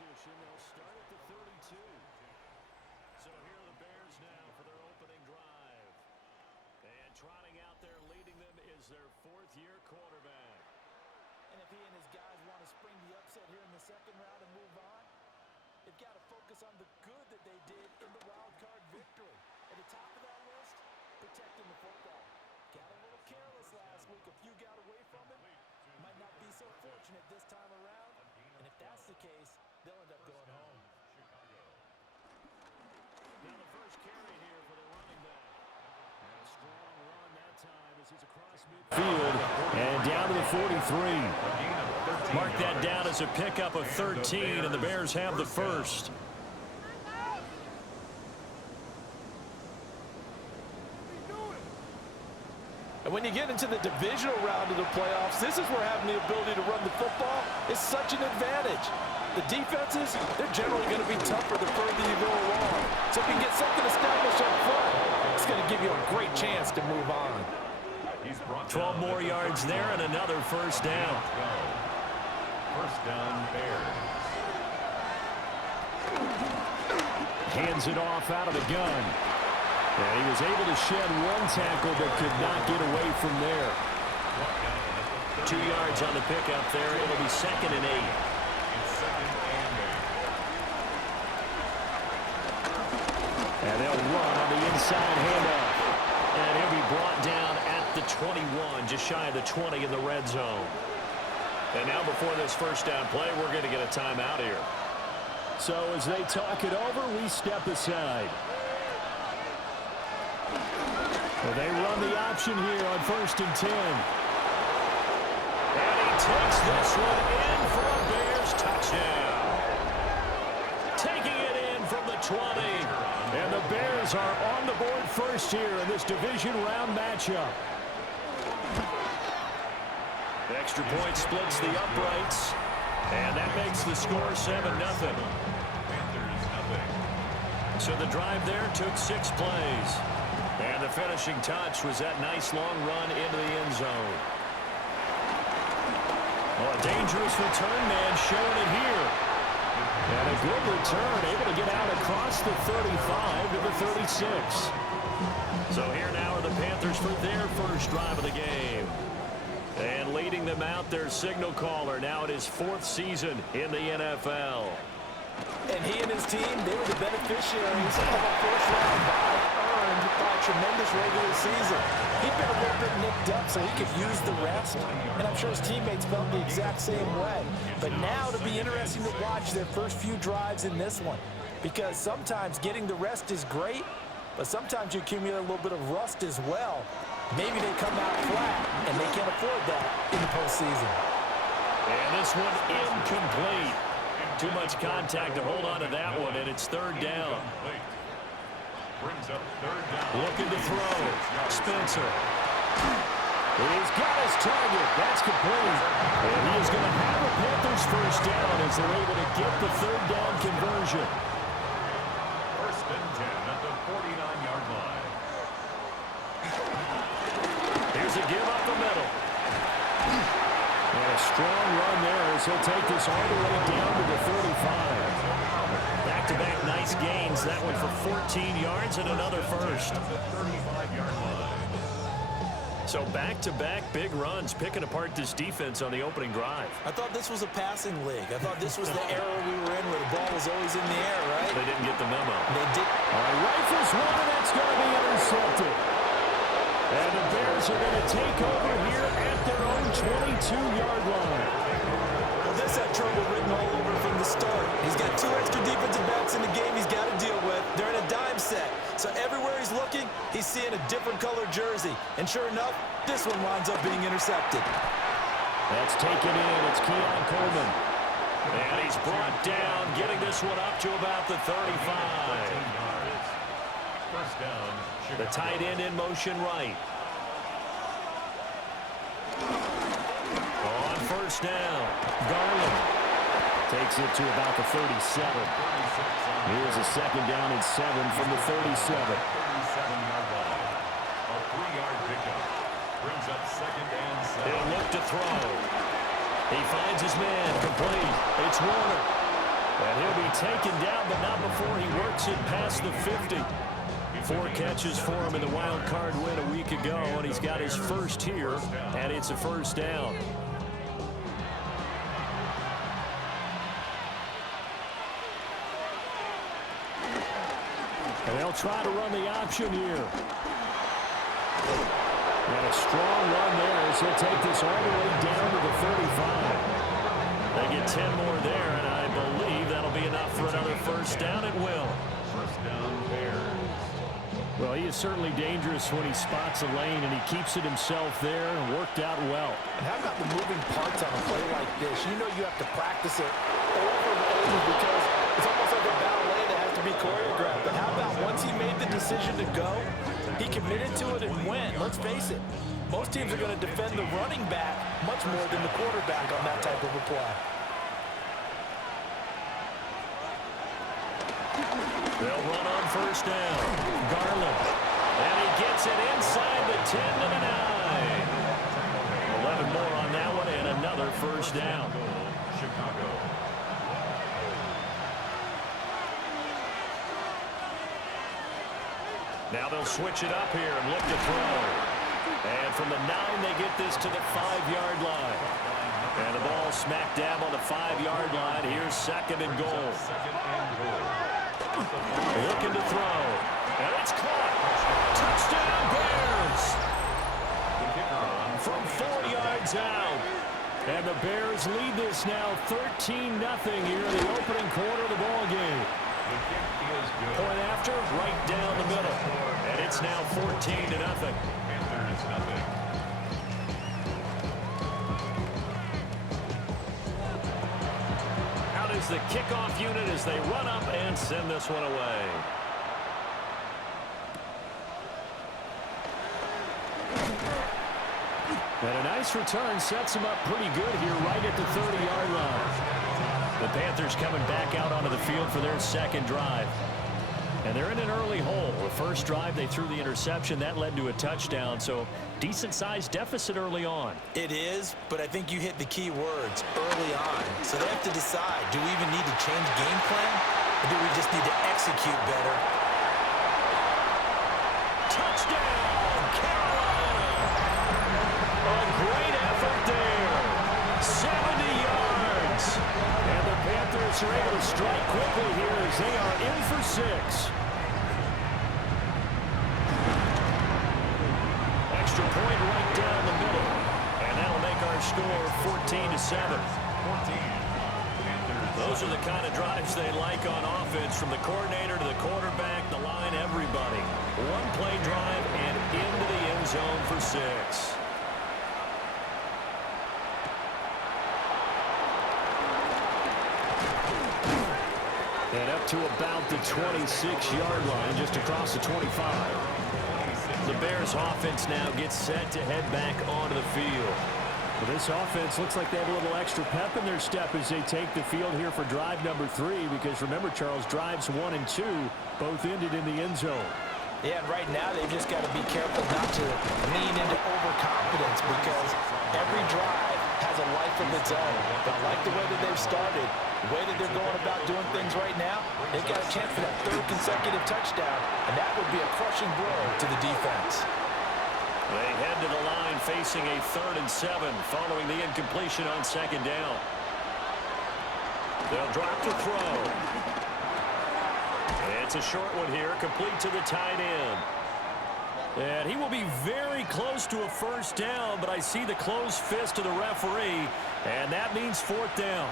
position. They'll start at the 32. So here are the Bears now for their opening drive. And trotting out there leading them is their fourth-year quarterback. And if he and his guys want to spring the upset here in the second round and move on, they've got to focus on the good that they did in the wild card victory. At the top of that list, protecting the football. Got a little careless last week. A few got away from him. Might not be so fortunate this time around. And if that's the case, they'll end up going home. Now the first carry here for the running back. And a strong run that time as he's across midfield and down to the 43. Mark that down as a pickup of 13, and the Bears have the first. And when you get into the divisional round of the playoffs, this is where having the ability to run the football is such an advantage. The defenses, they're generally going to be tougher the further you go along. So if you can get something established up front, it's going to give you a great chance to move on. 12 more yards there and another first down. First down, Bears. Hands it off out of the gun. And he was able to shed one tackle but could not get away from there. 2 yards on the pickup there. It'll be 2nd and 8. And they'll run on the inside handoff. And he'll be brought down at the 21, just shy of the 20 in the red zone. And now before this first down play, we're going to get a timeout here. So as they talk it over, we step aside. Well, they run the option here on 1st and 10. And he takes this one in for a Bears touchdown. Taking it in from the 20. And the Bears are on the board first here in this division round matchup. The extra point splits the uprights. And that makes the score 7-0. So the drive there took 6 plays. And the finishing touch was that nice long run into the end zone. Oh, a dangerous return man showing it here. And a good return, able to get out across the 35 to the 36. So here now are the Panthers for their first drive of the game. And leading them out, their signal caller, now in his 4th season in the NFL. And he and his team, they were the beneficiaries of a first-round bye earned by a tremendous regular season. He'd been a little bit nicked up so he could use the rest, and I'm sure his teammates felt the exact same way. But now it'll be interesting to watch their first few drives in this one, because sometimes getting the rest is great, but sometimes you accumulate a little bit of rust as well. Maybe they come out flat, and they can't afford that in the postseason. And this one incomplete. Too much contact to hold on to that one, and it's 3rd down. Looking to throw. Spencer. He's got his target. That's complete. And he is going to have a Panthers first down as they're able to get the 3rd down conversion. 1st and 10 at the 49-yard line. Here's a give up the middle. And a strong run there as he'll take this all the way down to the 35. Back-to-back nice gains. That one for 14 yards and another first. So back-to-back big runs, picking apart this defense on the opening drive. I thought this was a passing league. I thought this was the era we were in where the ball was always in the air, right? They didn't get the memo. They did. All right, rifles one, and that's going to be intercepted. And the Bears are going to take over here at their own 22-yard line. Well, this had trouble written all over from the start. He's got 2 extra defensive backs in the game he's got to deal with. They're in a dime set. So everywhere he's looking, he's seeing a different color jersey. And sure enough, this one winds up being intercepted. That's taken in. It's Keon Coleman. And he's brought down, getting this one up to about the 35. First down. The tight end in motion right. On first down, Garland takes it to about the 37. Here's a 2nd down and 7 from the 37. 37-yard line. A 3-yard pickup. Brings up 2nd and 7. He'll look to throw. He finds his man, complete. It's Warner. And he'll be taken down, but not before he works it past the 50. 4 catches for him in the wild card win a week ago, and he's got his first here, and it's a first down. And they'll try to run the option here. And a strong run there as he'll take this all the way down to the 35. They get 10 more there, and I believe that'll be enough for another first down. It will. First down, Bears. Well, he is certainly dangerous when he spots a lane, and he keeps it himself there and worked out well. And how about the moving parts on a play like this? You know you have to practice it over and over because it's almost like a ballet that has to be choreographed. But how about once he made the decision to go, he committed to it and went. Let's face it, most teams are going to defend the running back much more than the quarterback on that type of a play. They'll run on first down. Garland. And he gets it inside the 10 to the 9. 11 more on that one and another first down. Chicago. Now they'll switch it up here and look to throw. And from the 9, they get this to the 5-yard line. And the ball smack dab on the 5-yard line. Here's second and goal. Looking to throw. And it's caught. Touchdown, Bears. From 4 yards out. And the Bears lead this now 13-0 here in the opening quarter of the ball game. Point after, right down the middle. And it's now 14-0. Panthers nothing. Out is the kickoff unit as they run up and send this one away. And a nice return sets them up pretty good here right at the 30-yard line. The Panthers coming back out onto the field for their second drive. And they're in an early hole. The first drive, they threw the interception. That led to a touchdown, so decent-sized deficit early on. It is, but I think you hit the key words early on. So they have to decide, do we even need to change game plan, or do we just need to execute better? Touchdown, Carolina! A great effort there. 70 yards. And the Panthers are able to strike quickly here as they are in for 6. Extra point right down the middle. And that'll make our score 14-7. Those are the kind of drives they like on offense, from the coordinator to the quarterback, the line, everybody. One play drive and into the end zone for 6. And up to about the 26-yard line, just across the 25. The Bears offense now gets set to head back onto the field. Well, this offense looks like they have a little extra pep in their step as they take the field here for drive number 3, because remember, Charles, drives 1 and 2 both ended in the end zone. Yeah, and right now they've just got to be careful not to lean into overconfidence, because every drive has a life of its own. But I like the way that they've started, the way that they're going about doing things right now. They've got a chance for that 3rd consecutive touchdown, and that would be a crushing blow to the defense. They head to the line facing a 3rd and 7 following the incompletion on 2nd down. They'll drop to throw. It's a short one here, complete to the tight end. And he will be very close to a first down, but I see the closed fist of the referee, and that means 4th down.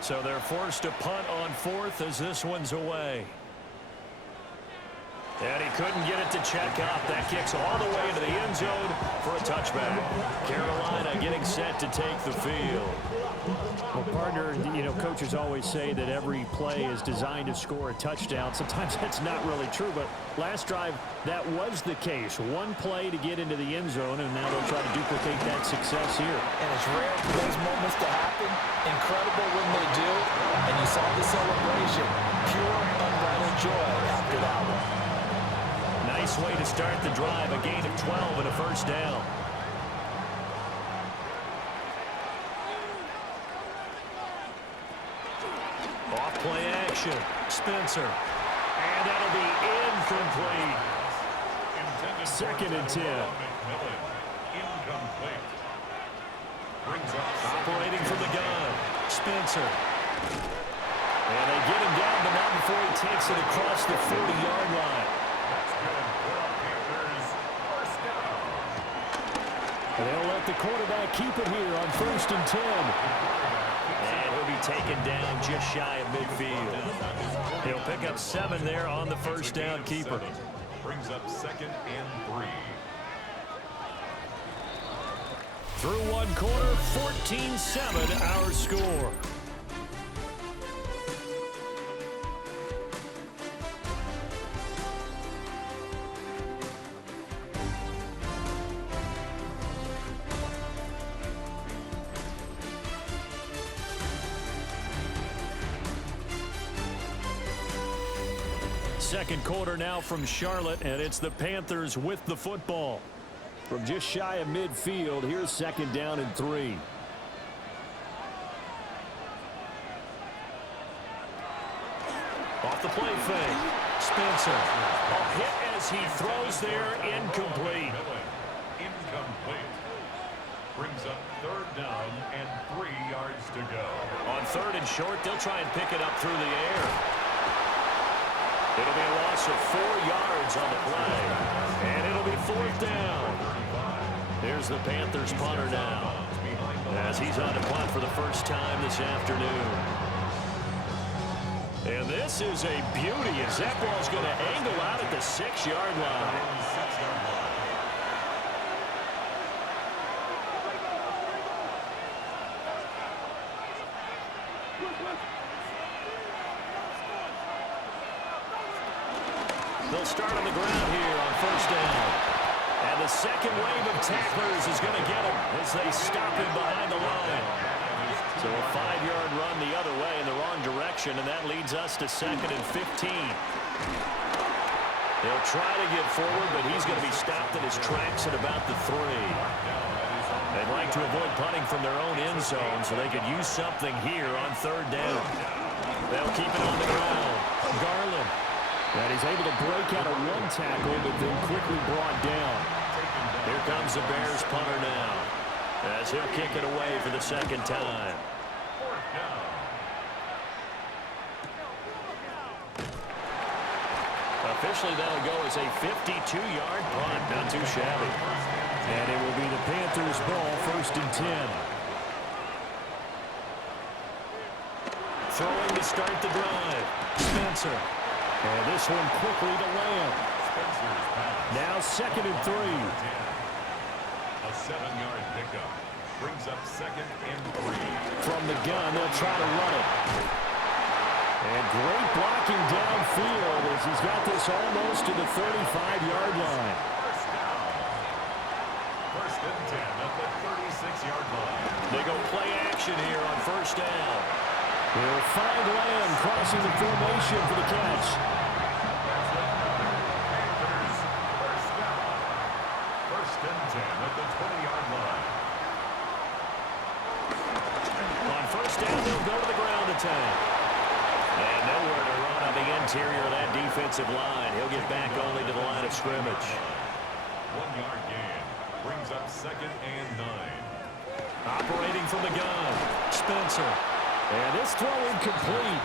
So they're forced to punt on 4th as this one's away. And he couldn't get it to check out. That kicks all the way into the end zone for a touchback. Carolina getting set to take the field. Well, partner, you know, coaches always say that every play is designed to score a touchdown. Sometimes that's not really true, but last drive, that was the case. One play to get into the end zone, and now they'll try to duplicate that success here. And it's rare for those moments to happen. Incredible when they do. And you saw the celebration. Pure, unbridled joy after that one. Nice way to start the drive. A gain of 12 and a first down. Play action. Spencer. And that'll be incomplete. Second and 10. Incomplete. Brings up Operating from the gun. Spencer. And they get him down, but not before he takes it across the 40-yard line. That's good for the Panthers. First down. They'll let the quarterback keep it here on 1st and 10. And he'll be taken down just shy of midfield. He'll pick up 7 there on the first down keeper. Brings up 2nd and 3. Through one quarter, 14-7 our score. Second quarter now from Charlotte, and it's the Panthers with the football. From just shy of midfield, here's 2nd down and 3. Off the play fake. Spencer. A hit as he throws there, incomplete. Incomplete. Brings up 3rd down and 3 yards to go. On 3rd and short, they'll try and pick it up through the air. It'll be a loss of 4 yards on the play. And it'll be 4th down. Here's the Panthers punter now, as he's on to punt for the first time this afternoon. And this is a beauty as that ball's going to angle out at the 6-yard line. They'll start on the ground here on 1st down. And the second wave of tacklers is going to get him as they stop him behind the line. So a 5-yard run the other way in the wrong direction, and that leads us to 2nd and 15. They'll try to get forward, but he's going to be stopped in his tracks at about the 3. They'd like to avoid punting from their own end zone so they could use something here on 3rd down. They'll keep it on the ground. Garland. And he's able to break out of one tackle, but then quickly brought down. Here comes the Bears punter now, as he'll kick it away for the 2nd time. Officially, that'll go as a 52-yard punt. Not too shabby. And it will be the Panthers' ball, 1st and 10. Throwing to start the drive. Spencer. And this one quickly to Lamb. Now 2nd and 3. A 7-yard pickup. Brings up 2nd and 3. From the gun, they'll try to run it. And great blocking downfield as he's got this almost to the 35-yard line. First down. 1st and 10 at the 36-yard line. They go play action here on 1st down. They'll find Lamb crossing the formation for the catch. Panthers, 1st down. 1st and 10 at the 20-yard line. On 1st down, they'll go to the ground attack. And nowhere to run on the interior of that defensive line. He'll get back only to the line of scrimmage. 1-yard gain. Brings up 2nd and 9. Operating from the gun. Spencer. And this throw incomplete.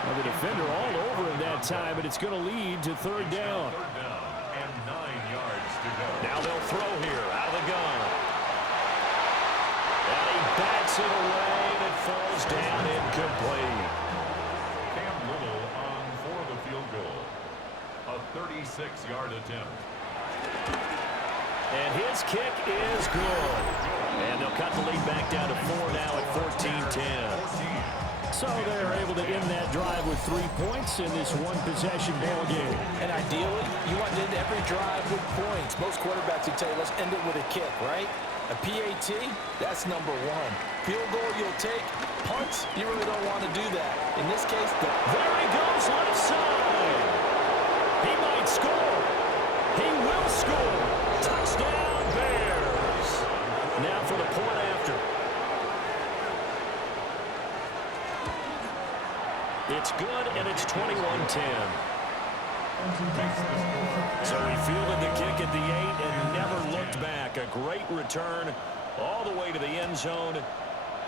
Well, the defender all over him that time, but it's going to lead to 3rd down. 3rd down and 9 yards to go. Now they'll throw here out of the gun. And he bats it away, and it falls down incomplete. Cam Little on for the field goal. A 36-yard attempt. And his kick is good. And they'll cut the lead back down to 4 now at 14-10. So they're able to end that drive with 3 points in this one-possession ball game. And ideally, you want to end every drive with points. Most quarterbacks would tell you, let's end it with a kick, right? A PAT, that's number 1. Field goal you'll take. Punts, you really don't want to do that. In this case, there he goes, left side. He might score. He will score. Touchdown, Bears. Now for the point after. It's great return all the way to the end zone.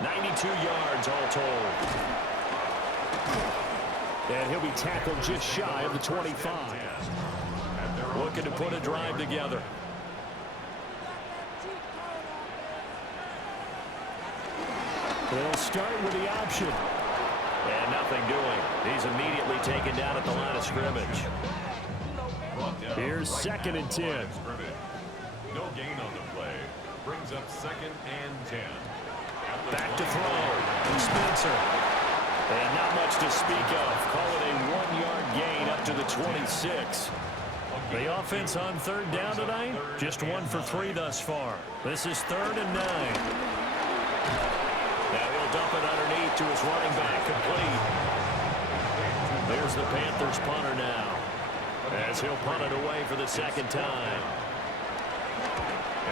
92 yards all told. And he'll be tackled just shy of the 25. Looking to put a drive together. They'll start with the option. And nothing doing. He's immediately taken down at the line of scrimmage. Here's 2nd and 10. No gain on the play. Brings up 2nd and 10. Back to throw. Spencer. And not much to speak of. Call it a 1-yard gain up to the 26. The offense on 3rd down tonight, just 1 for 3 thus far. This is 3rd and 9. Now he'll dump it underneath to his running back, complete. There's the Panthers punter now, as he'll punt it away for the 2nd time.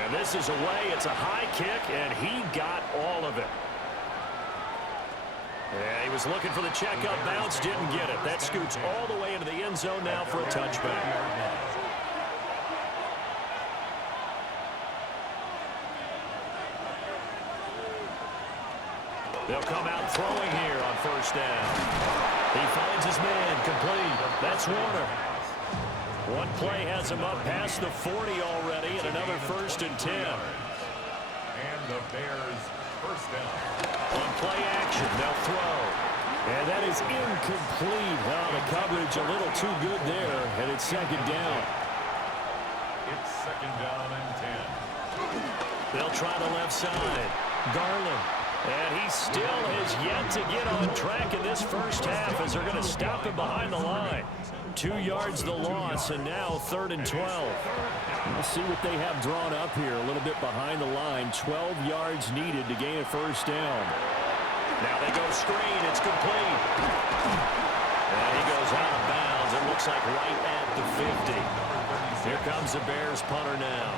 And this is away. It's a high kick, and he got all of it. Yeah, he was looking for the check-up bounce, didn't get it. That scoots all the way into the end zone now for a touchback. They'll come out throwing here on 1st down. He finds his man, complete. That's Warner. One play has him up past the 40 already, and another 1st and 10. And the Bears 1st down. On play action, they'll throw. And that is incomplete. Oh, the coverage a little too good there, and it's 2nd down. It's 2nd down and 10. They'll try the left side. Garland. And he still has yet to get on track in this first half as they're going to stop him behind the line. 2 yards the loss, and now 3rd and 12. We'll see what they have drawn up here. A little bit behind the line. 12 yards needed to gain a 1st down. Now they go screen. It's complete. And he goes out of bounds. It looks like right at the 50. Here comes the Bears punter now.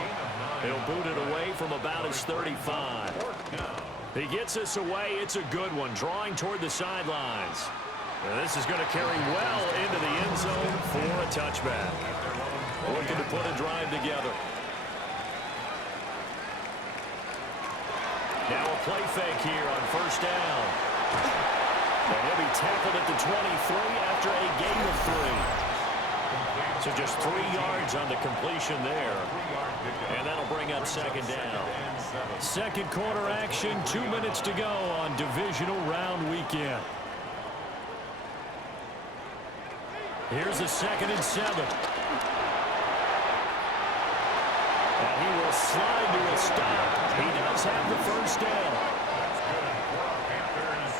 He'll boot it away from about his 35. He gets us away. It's a good one, drawing toward the sidelines. And this is going to carry well into the end zone for a touchback. Looking to put a drive together. Now a play fake here on 1st down. And he'll be tackled at the 23 after a gain of 3. So just 3 yards on the completion there. And that'll bring up 2nd down. 2nd quarter action, 2 minutes to go on divisional round weekend. Here's a 2nd and 7. And he will slide to a stop. He does have the 1st down. That's good for Panthers.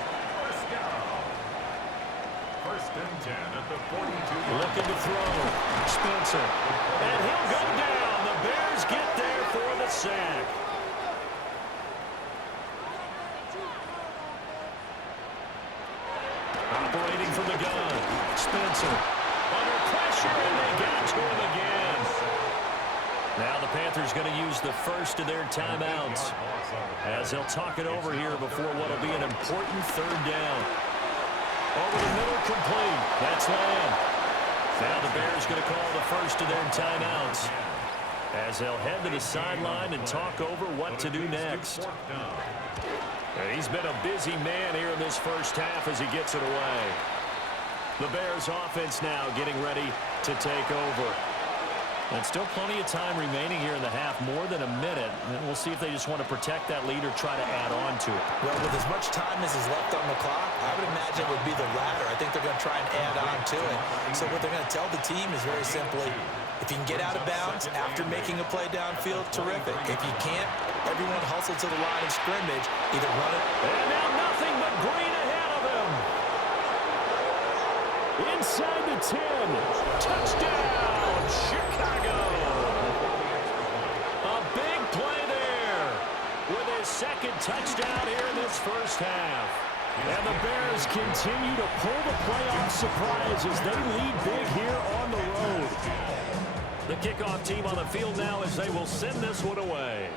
1st down. 1st and 10 at the 42. Looking to throw. Spencer. And he'll go down. The Bears get there for the sack. Operating from the gun. Spencer. Under pressure, and they got to him again. Now the Panthers going to use the first of their timeouts as they'll talk it over here before what will be an important 3rd down. Over the middle, complete. That's Lamb. Now the Bears going to call the first of their timeouts as they'll head to the sideline and talk over what to do next. He's been a busy man here in this first half as he gets it away. The Bears offense now getting ready to take over. And still plenty of time remaining here in the half, more than a minute. And we'll see if they just want to protect that lead or try to add on to it. Well, with as much time as is left on the clock, I would imagine it would be the latter. I think they're going to try and add on to it. So what they're going to tell the team is very simply, if you can get out of bounds after making a play downfield, terrific. If you can't, everyone hustle to the line of scrimmage, either run it. And now nothing but green ahead of him. Inside the 10. Touchdown, Chicago. A big play there with his 2nd touchdown here in this first half. And the Bears continue to pull the playoff surprise as they lead big here on the road. The kickoff team on the field now as they will send this one away.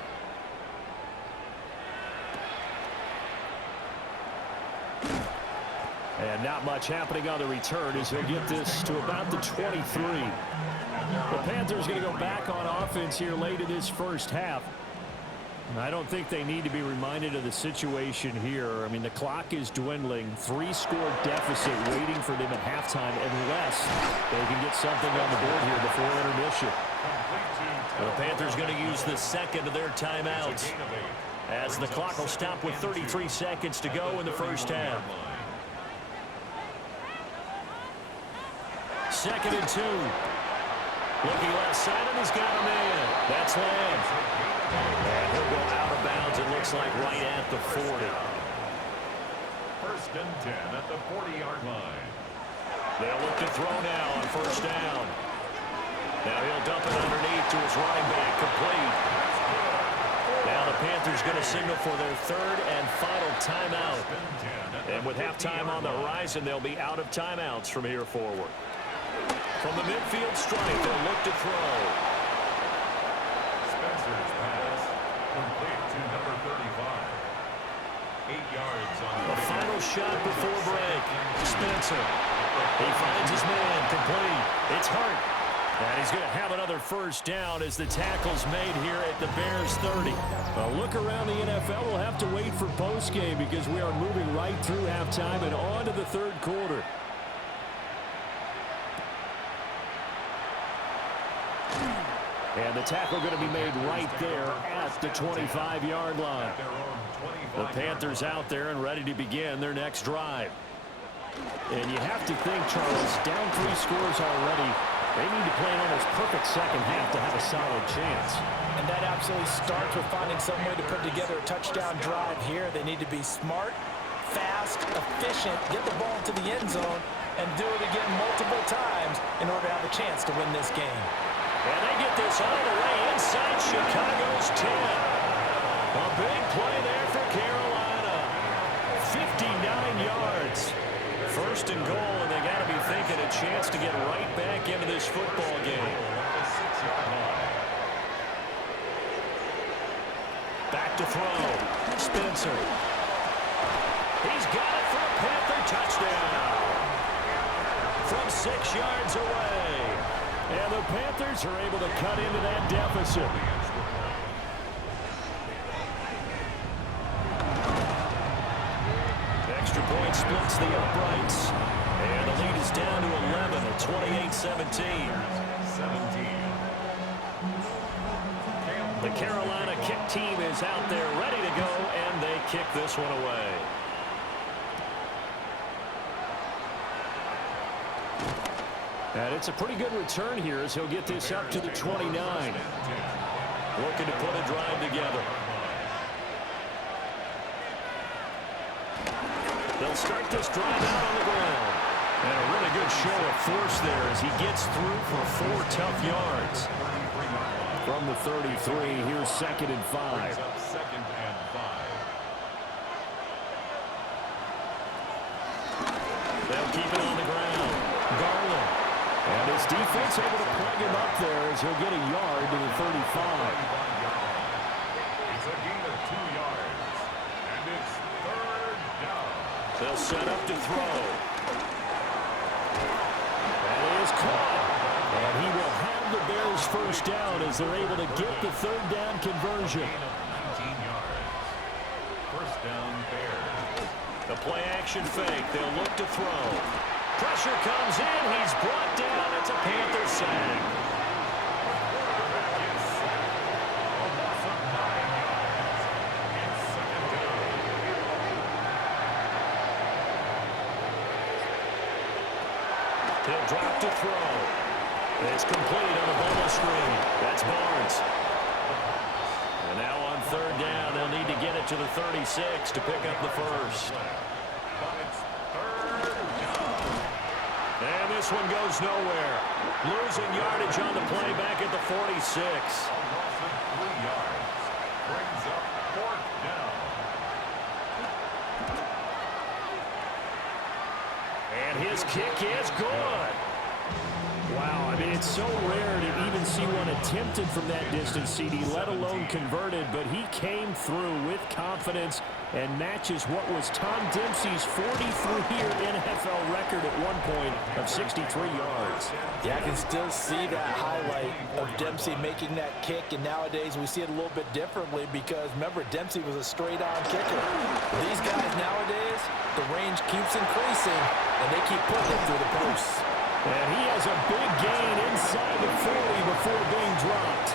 And not much happening on the return as they get this to about the 23. The Panthers going to go back on offense here late in this first half. I don't think they need to be reminded of the situation here. I mean, the clock is dwindling. 3-score deficit waiting for them at halftime unless they can get something on the board here before intermission. The Panthers going to use the second of their timeouts as the clock will stop with 33 seconds to go in the first half. 2nd and 2. Looking left side, and he's got a man. That's Lamb. And he'll go out of bounds, it looks like, right at the 40. 1st and 10 at the 40-yard line. They'll look to throw now on 1st down. Now he'll dump it underneath to his running back, complete. Now the Panthers going to signal for their 3rd and final timeout. And with halftime on the horizon, they'll be out of timeouts from here forward. From the midfield stripe, they'll look to throw. Spencer's pass complete to number 35. 8 yards on The final shot before break. Spencer. He finds his man, complete. It's Hart. And he's going to have another 1st down as the tackle's made here at the Bears 30. A look around the NFL. We'll have to wait for postgame because we are moving right through halftime and on to the 3rd quarter. And the tackle going to be made right there at the 25-yard line. The Panthers out there and ready to begin their next drive. And you have to think, Charles, down 3 scores already. They need to play an almost perfect second half to have a solid chance. And that absolutely starts with finding some way to put together a touchdown drive here. They need to be smart, fast, efficient, get the ball to the end zone, and do it again multiple times in order to have a chance to win this game. And they get this all the way inside Chicago's 10. A big play there for Carolina. 59 yards. 1st and goal, and they got to be thinking a chance to get right back into this football game. Back to throw. Spencer. He's got it for a Panther touchdown. From 6 yards away. And the Panthers are able to cut into that deficit. Extra point splits the uprights. And the lead is down to 11 at 28-17. The Carolina kick team is out there ready to go, and they kick this one away. And it's a pretty good return here as he'll get this up to the 29. Looking to put a drive together. They'll start this drive out on the ground. And a really good show of force there as he gets through for 4 tough yards. From the 33, here's 2nd and 5. They'll keep it on the ground. Garland. And his defense able to plug him up there as he'll get a yard to the 35. It's a gain of 2 yards. And it's 3rd down. They'll set up to throw. That is caught. And he will have the Bears 1st down as they're able to get the 3rd down conversion. 19 yards. 1st down Bears. The play action fake. They'll look to throw. Pressure comes in. He's brought down. It's a Panther sack. He'll drop to throw. It's complete on a bubble screen. That's Barnes. And now on 3rd down, they'll need to get it to the 36 to pick up the 1st. And this one goes nowhere. Losing yardage on the play back at the 46. 3 yards. Brings up 4th down. And his kick is good. Wow, I mean, It's so rare to even see one attempted from that distance, CD, let alone converted, but he came through with confidence and matches what was Tom Dempsey's 43-year NFL record at one point of 63 yards. Yeah, I can still see that highlight of Dempsey making that kick, and nowadays we see it a little bit differently because, remember, Dempsey was a straight-on kicker. These guys nowadays, the range keeps increasing, and they keep putting it through the posts. And he has a big gain inside the 40 before being dropped.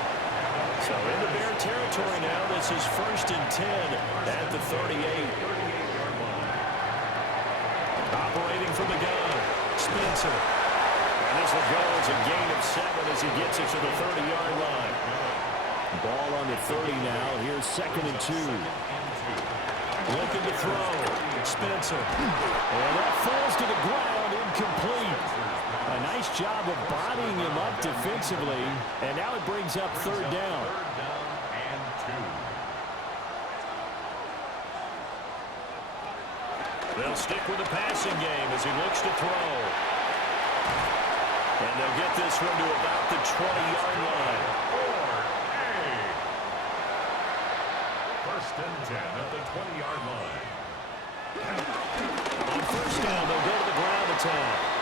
So into Bear territory now. This is 1st and 10 at the 38. Operating from the gun, Spencer. And this will go as a gain of 7 as he gets it to the 30-yard line. Ball on the 30 now. Here's 2nd and 2. Looking to throw. Spencer. And that falls to the ground, incomplete. A nice job of bodying him up defensively, and now it brings up 3rd down. And 2. They'll stick with the passing game as he looks to throw. And they'll get this one to about the 20-yard line. 1st and 10 at the 20-yard line. On 1st down, they'll go to the ground attack.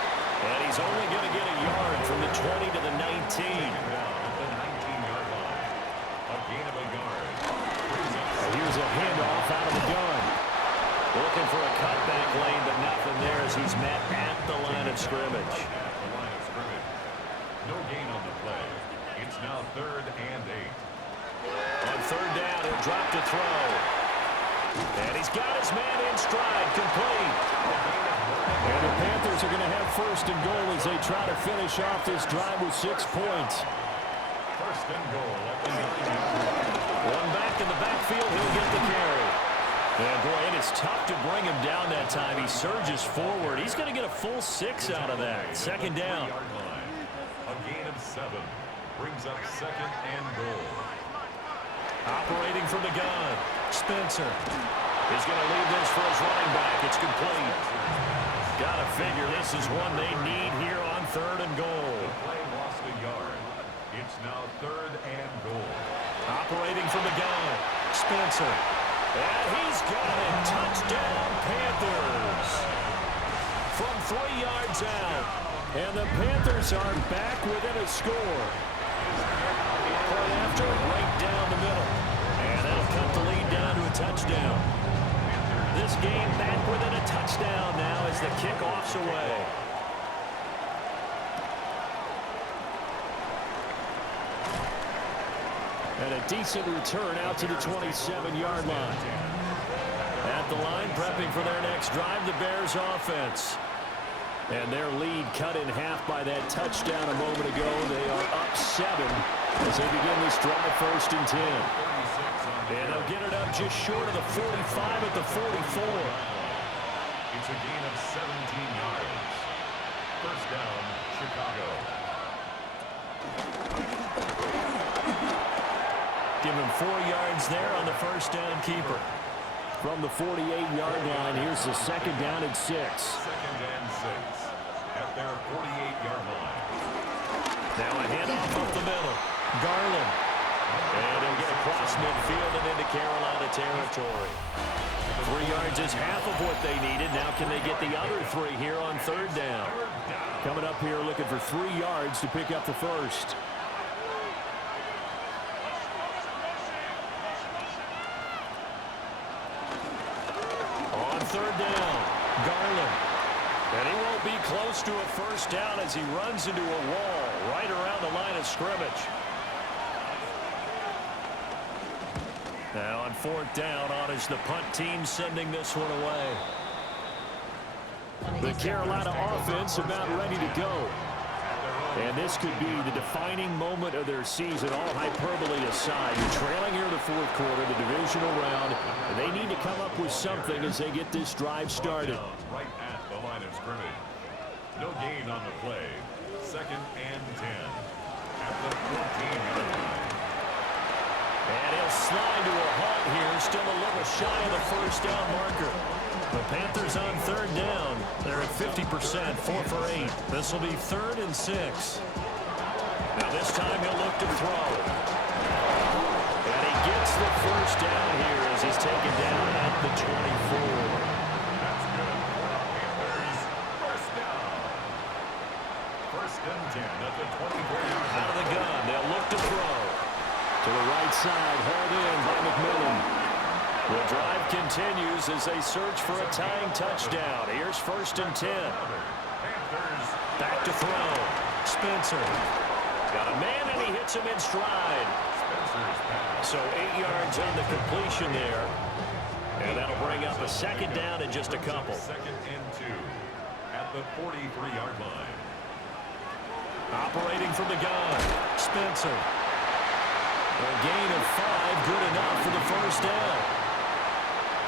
And he's only going to get a yard from the 20 to the 19. At the 19-yard line. A gain of a yard. Here's a handoff out of the gun. Looking for a cutback lane, but nothing there as he's met at the line of scrimmage. No gain on the play. It's now 3rd and 8. On 3rd down, he'll drop to throw. And he's got his man in stride, complete. And the Panthers are going to have 1st and goal as they try to finish off this drive with 6 points. 1st and goal at the 9-yard line. One back in the backfield, he'll get the carry. And boy, it is tough to bring him down that time. He surges forward. He's going to get a full 6 out of that. 2nd down. A gain of 7 brings up 2nd and goal. Operating from the gun, Spencer. He's going to leave this for his running back. It's complete. Got to figure this is one they need here on 3rd and goal. The play lost a yard. It's now 3rd and goal. Operating from the gun, Spencer. And he's got it. Touchdown, Panthers. From 3 yards out. And the Panthers are back within a score. Point after, right down the middle. And that'll cut the lead down to a touchdown. This game back within a touchdown now as the kickoff's away. And a decent return out to the 27-yard line. At the line, prepping for their next drive, the Bears offense. And their lead cut in half by that touchdown a moment ago. They are up 7 as they begin this drive 1st and 10. And they'll get it up just short of the 45 at the 44. It's a gain of 17 yards. 1st down, Chicago. Give him 4 yards there on the 1st down keeper. From the 48-yard line, here's the 2nd down and 6. 2nd and 6 at their 48-yard line. Now a handoff up the middle. Garland. And he'll get across midfield and into Carolina territory. 3 yards is half of what they needed. Now can they get the other 3 here on 3rd down? Coming up here looking for 3 yards to pick up the 1st. On 3rd down, Garland. And he won't be close to a 1st down as he runs into a wall right around the line of scrimmage. Now on 4th down, on is the punt team sending this one away. The Carolina offense about ready to go. And this could be the defining moment of their season, all hyperbole aside. They're trailing here in the 4th quarter, the divisional round, and they need to come up with something as they get this drive started. Right at the line of scrimmage. No gain on the play. 2nd and 10 at the 14-yard line. And he'll slide to a halt here, still a little shy of the 1st down marker. The Panthers on 3rd down. They're at 50%, 4 for 8. This will be 3rd and 6. Now this time he'll look to throw. And he gets the first down here as he's taken down at the 24. That's good. Panthers, first down. First and 10 at the 24-yard line. Out of the gun, they'll look to throw. To the right side, hauled in by McMillan. The drive continues as they search for a tying touchdown. Here's first and 10. Panthers, Back to throw. Spencer. Got a man, and he hits him in stride. Spencer's pass. So 8 yards on the completion there. And that'll bring up a second down in just a couple. Second and 2 at the 43-yard line. Operating from the gun. Spencer. A gain of 5, good enough for the first down.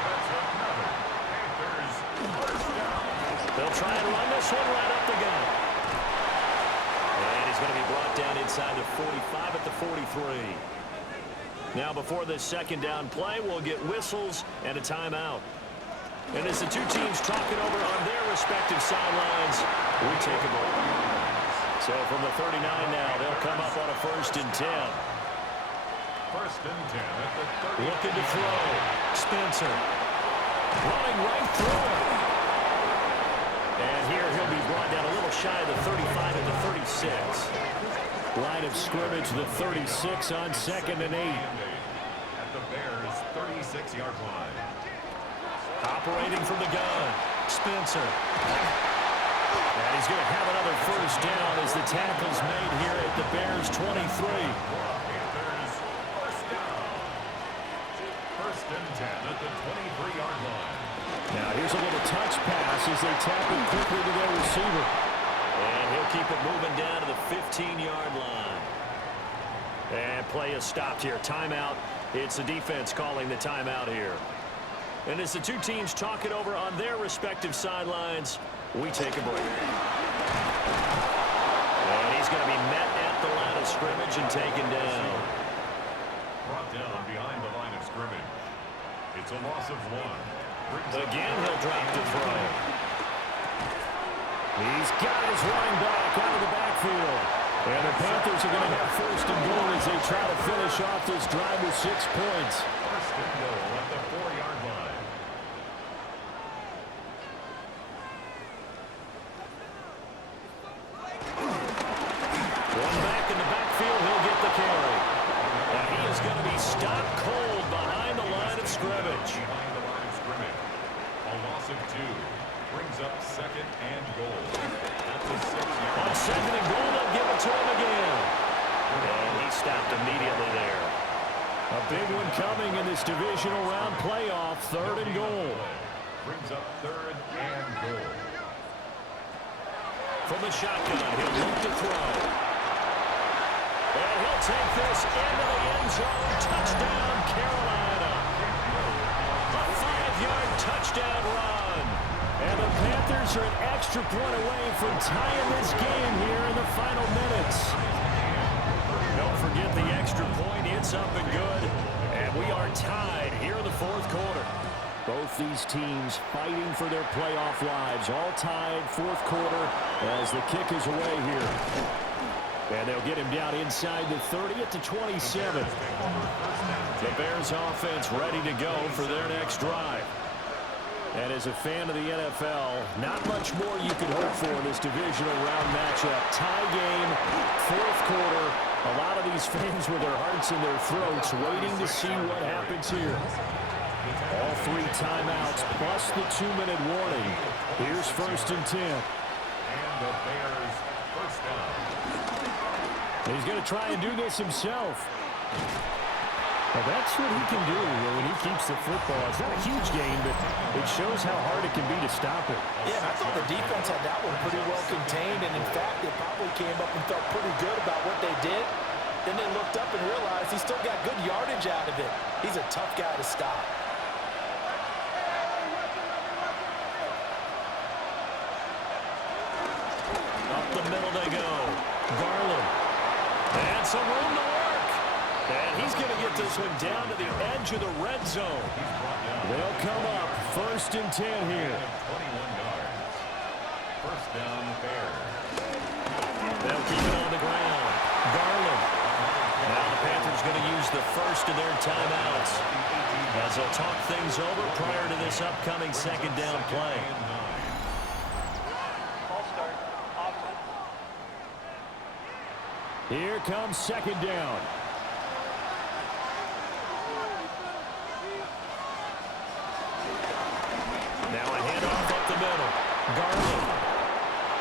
That's another Panthers first down. They'll try and run this one right up the gut. And he's going to be brought down inside the 45 at the 43. Now before this second down play, we'll get whistles and a timeout. And as the two teams talking over on their respective sidelines, we take a break. So from the 39 now, they'll come up on a first and 10. First and 10 at the 30. Looking to throw. Spencer. Running right through it. And here he'll be brought down a little shy of the 35 at the 36. Line of scrimmage, the 36 on second and 8. At the Bears' 36-yard line. Operating from the gun. Spencer. And he's going to have another first down as the tackle's made here at the Bears' 23. Panthers first down. First and 10 at the 23-yard line. Now here's a little touch pass as they tap it quickly to their receiver. And he'll keep it moving down to the 15-yard line. And play is stopped here. Timeout. It's the defense calling the timeout here. And as the two teams talk it over on their respective sidelines, we take a break. And he's going to be met at the line of scrimmage and taken down. Brought down behind the line of scrimmage. It's a loss of 1. Again, he'll drop to throw. He's got his running back out of the backfield. And the Panthers are going to have first and goal as they try to finish off this drive with 6 points. First and goal at the 4-yard line. One back in the backfield, he'll get the carry. And he is going to be stopped cold behind the line of scrimmage. Behind the line of scrimmage. A loss of 2 brings up second and goal. That's a 6-yard. On second and goal, they'll give it to him again. And he stopped immediately there. A big one coming in this divisional round playoff, third and goal. Brings up third and goal. From the shotgun, he'll look to throw. And he'll take this into the end zone. Touchdown, Carolina. A 5-yard touchdown run. And the Panthers are an extra point away from tying this game here in the final minutes. Don't forget the extra point. It's up and good. And we are tied here in the fourth quarter. Both these teams fighting for their playoff lives, all tied fourth quarter as the kick is away here. And they'll get him down inside the 30 at the 27. The Bears offense ready to go for their next drive. And as a fan of the NFL, not much more you could hope for in this divisional round matchup. Tie game, fourth quarter. A lot of these fans with their hearts in their throats waiting to see what happens here. All 3 timeouts plus the 2-minute warning. Here's first and 10. And the Bears first down. He's going to try and do this himself. Well, that's what he can do when he keeps the football. It's not a huge gain, but it shows how hard it can be to stop it. Yeah, I thought the defense had that one pretty well contained, and in fact, they probably came up and felt pretty good about what they did. Then they looked up and realized he still got good yardage out of it. He's a tough guy to stop. Up the middle they go. Garland. And some room to work. And he's going to get this one down to the edge of the red zone. They'll come up first and 10 here. 21 yards. First down, Bears. They'll keep it on the ground. going to use the first of their timeouts as they'll talk things over prior to this upcoming second down play. Here comes second down. Now a handoff up the middle. Garland.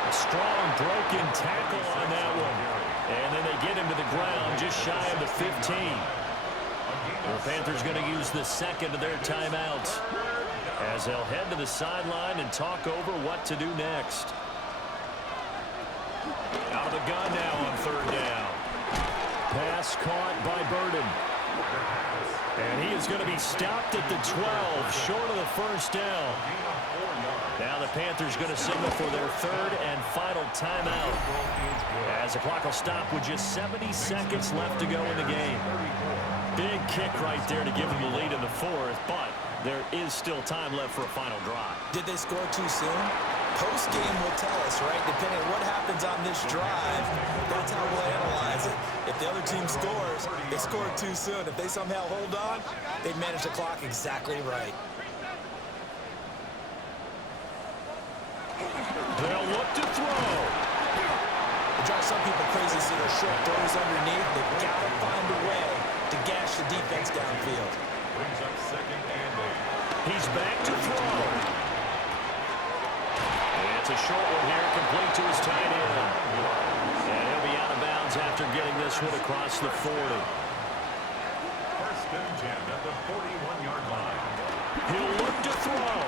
A strong broken tackle on that one. And then they get him to the ground just shy of the 15. The Panthers going to use the second of their timeouts as they'll head to the sideline and talk over what to do next. Out of the gun now on third down. Pass caught by Burden. And he is going to be stopped at the 12, short of the first down. Now the Panthers going to signal for their third and final timeout as the clock will stop with just 70 seconds left to go in the game. Big kick right there to give them the lead in the fourth, but there is still time left for a final drive. Did they score too soon? Post-game will tell us, right? Depending on what happens on this drive, that's how we'll analyze it. If the other team scores, they scored too soon. If they somehow hold on, they've managed the clock exactly right. They'll look to throw. It drives some people crazy to see their short throws underneath. They've got to find a way to gash the defense downfield. Brings up second and 8. He's back to throw. It's a short one here, complete to his tight end. And he'll be out of bounds after getting this one across the 40. First and 10 at the 41-yard line. He'll look to throw.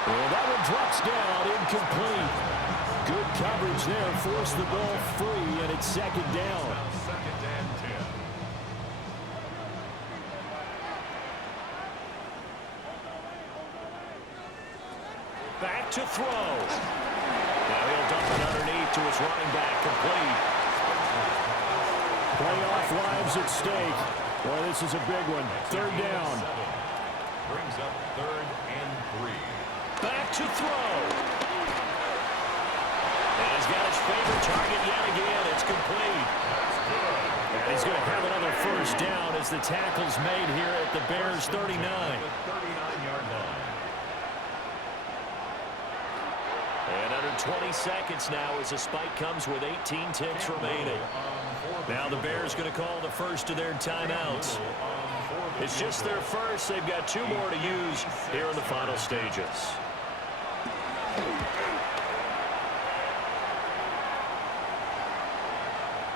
Well, that one drops down, incomplete. Good coverage there, forced the ball free, and it's second down. Now second and 10. Back to throw. Now he'll dump it underneath to his running back, complete. Playoff lives at stake. Boy, this is a big one. Third down. Brings up third and 3. Back to throw. And he's got his favorite target yet again. It's complete. And he's going to have another first down as the tackle's made here at the Bears' 39. The 39-yard line. And under 20 seconds now as the spike comes with 18 ticks remaining. Now the Bears going to call the first of their timeouts. It's just their first. They've got 2 more to use here in the final stages.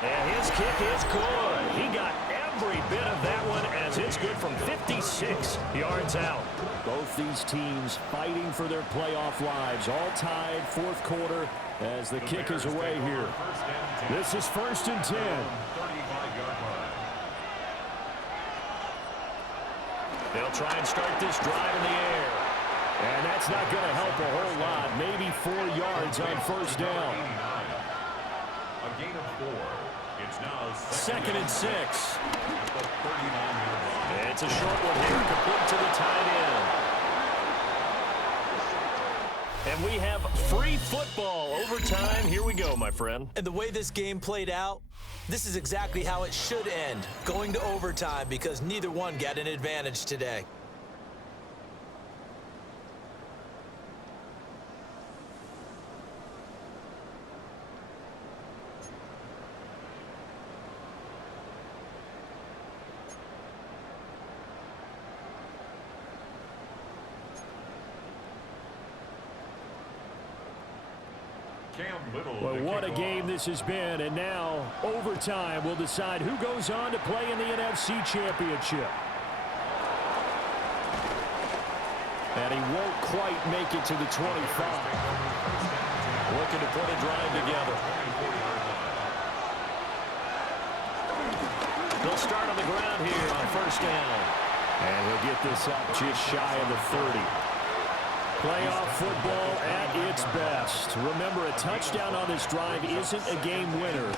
And his kick is good. He got every bit of that one as it's good from 56 yards out. Both these teams fighting for their playoff lives. All tied, fourth quarter as the kick is away here. This is first and 10. 35-yard line. They'll try and start this drive in the air. And that's not going to help a whole lot. Maybe 4 yards on first down. A gain of 4. It's now Second and 6. at the 39-yard line. It's a short one here, complete to the tight end. And we have free football. Overtime, here we go, my friend. And the way this game played out, this is exactly how it should end, going to overtime, because neither one got an advantage today. Well, what a game this has been, and now overtime will decide who goes on to play in the NFC Championship. And he won't quite make it to the 25. Looking to put a drive together. They'll start on the ground here on first down. And he'll get this up just shy of the 30. Playoff football at its best. Remember, a touchdown on this drive isn't a game winner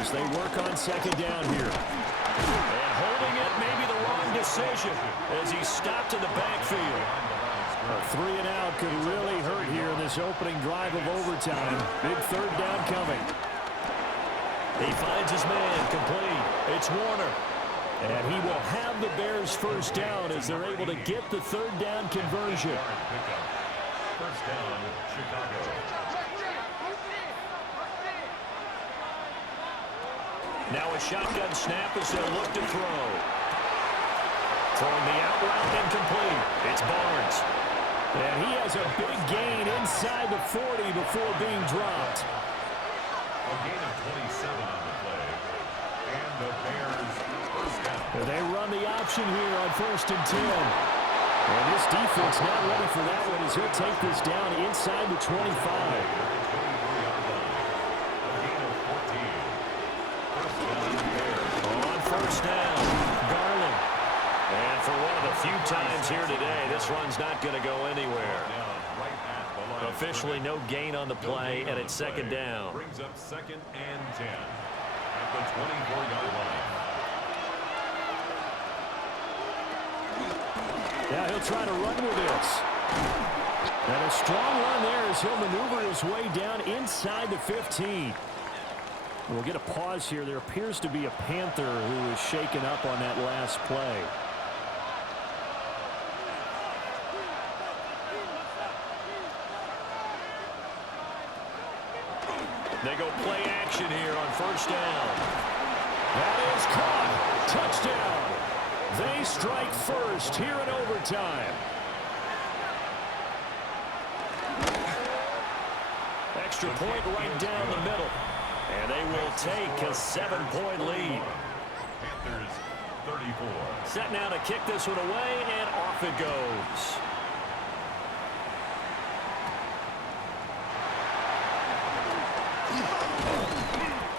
as they work on second down here. And holding it may be the wrong decision as he's stopped in the backfield. A 3 and out could really hurt here in this opening drive of overtime. Big third down coming. He finds his man complete. It's Warner. And he will have the Bears first down as they're able to get the third down conversion. First down, Chicago. Now a shotgun snap as they'll look to throw. Throwing the out route incomplete. It's Barnes. And he has a big gain inside the 40 before being dropped. A gain of 27 on the play. And the Bears first down. They run the option here on 1st and 10. And this defense not ready for that one as he'll take this down inside the 25. On 1st down, Garland. And for one of the few times here today, this run's not going to go anywhere. Officially no gain on the play, and it's 2nd down. Brings up 2nd and 10 at the 24-yard line. Now he'll try to run with this. And a strong run there as he'll maneuver his way down inside the 15. We'll get a pause here. There appears to be a Panther who is shaken up on that last play. They go play action here on 1st down. That is caught. Touchdown. They strike first here in overtime. Extra point right down the middle. And they will take a 7-point lead. Panthers 34. Set now to kick this one away, and off it goes.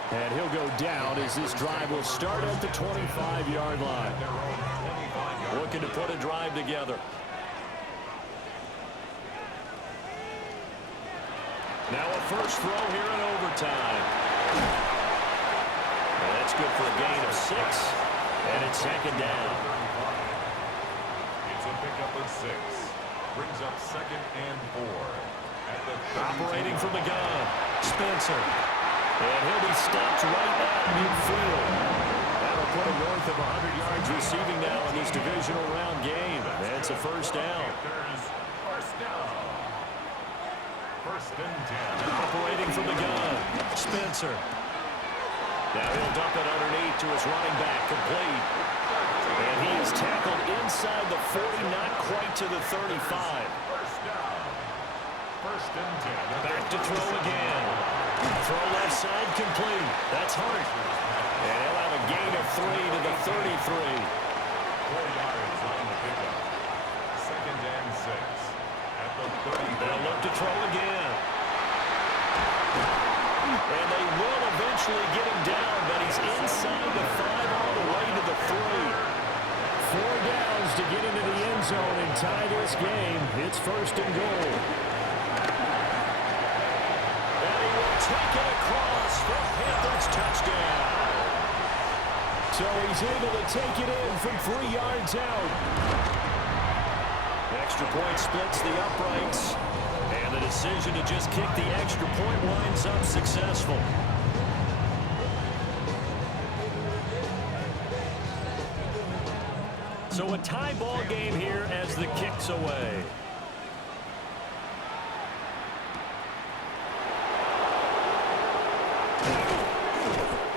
And he'll go down as this drive will start at the 25-yard line. Looking to put a drive together. Now a first throw here in overtime. And that's good for a gain of 6. And it's 2nd down. It's a pickup of 6. Brings up 2nd and 4. At the operating from the gun, Spencer. And he'll be stopped right at midfield. That'll put him north of 100 yards receiving now in this divisional round game. That's a first down. First down. 1st and 10. Operating from the gun, Spencer. Now he'll dump it underneath to his running back, complete. And he is tackled inside the 40, not quite to the 35. First down. 1st and 10. Back to throw again. Throw left side, complete. That's Hart. And he'll have a gain of 3 to the 33. 4 yards on the pickup. 2nd and 6. At the 30. They'll look to throw again. And they will eventually get him down, but he's inside the 5 all the way to the 3. 4 downs to get into the end zone and tie this game. It's 1st and goal. And he will take it across for Panthers touchdown. So he's able to take it in from 3 yards out. Extra point splits the uprights. And the decision to just kick the extra point winds up successful. So a tie ball game here as the kick's away.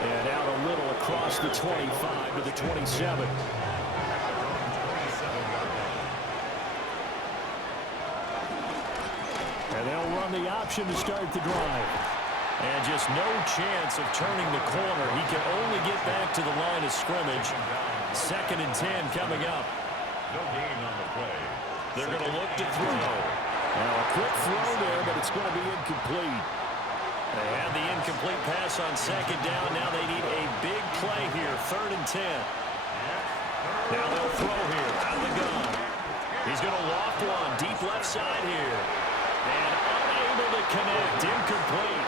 And out a little across the 25 to the 27. And they'll run the option to start the drive. And just no chance of turning the corner. He can only get back to the line of scrimmage. 2nd and 10 coming up. No gain on the play. They're going to look to throw. Now a quick throw there, but it's going to be incomplete. They had the incomplete pass on 2nd down. Now they need a big play here. 3rd and 10. Now they'll throw here out of the gun. He's going to loft one deep left side here. And unable to connect. Incomplete.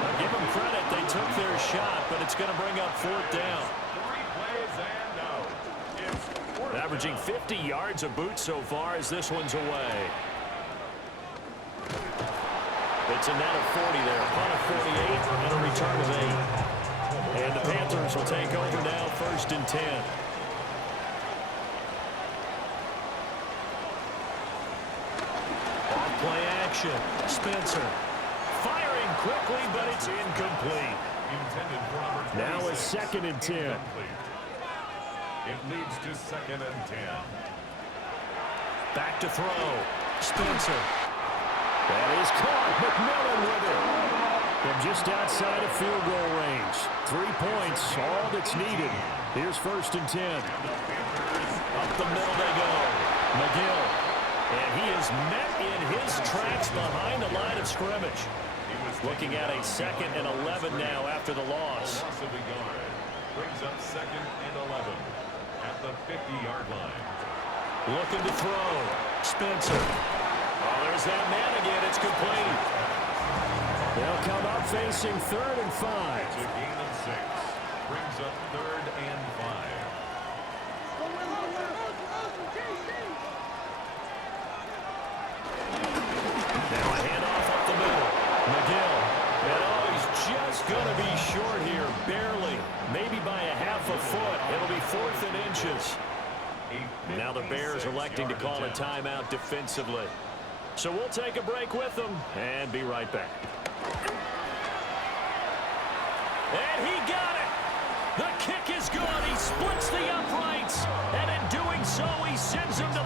I'll give them credit. They took their shot, but it's going to bring up 4th down. 3 plays and out. It's Averaging 50 yards a boot so far as this one's away. It's a net of 40 there. Punt of 48 and a return of 8. And the Panthers will take over now 1st and 10. action. Spencer firing quickly, but it's incomplete. Intended for number Now a 26. second and 10. Incomplete. It leads to second and 10. Back to throw. Spencer. That is caught. McMillan with it. From just outside of field goal range. 3 points, all that's needed. Here's first and 10. Up the middle they go. McGill. And he is met in his tracks behind the line of scrimmage. Looking at a 2nd and 11 now after the loss. Loss of a yard. Brings up second and 11 at the 50-yard line. Looking to throw. Spencer. Oh, there's that man again. It's complete. They'll come up facing 3rd and 5. It's a gain of 6. Brings up 3rd and 5. Now a handoff up the middle. McGill. And oh, he's just going to be short here. Barely. Maybe by a half a foot. It'll be 4th and inches. Now the Bears electing to call a timeout defensively. So we'll take a break with them and be right back. And he got it. The kick is good. He splits the uprights. And in doing so, he sends him to the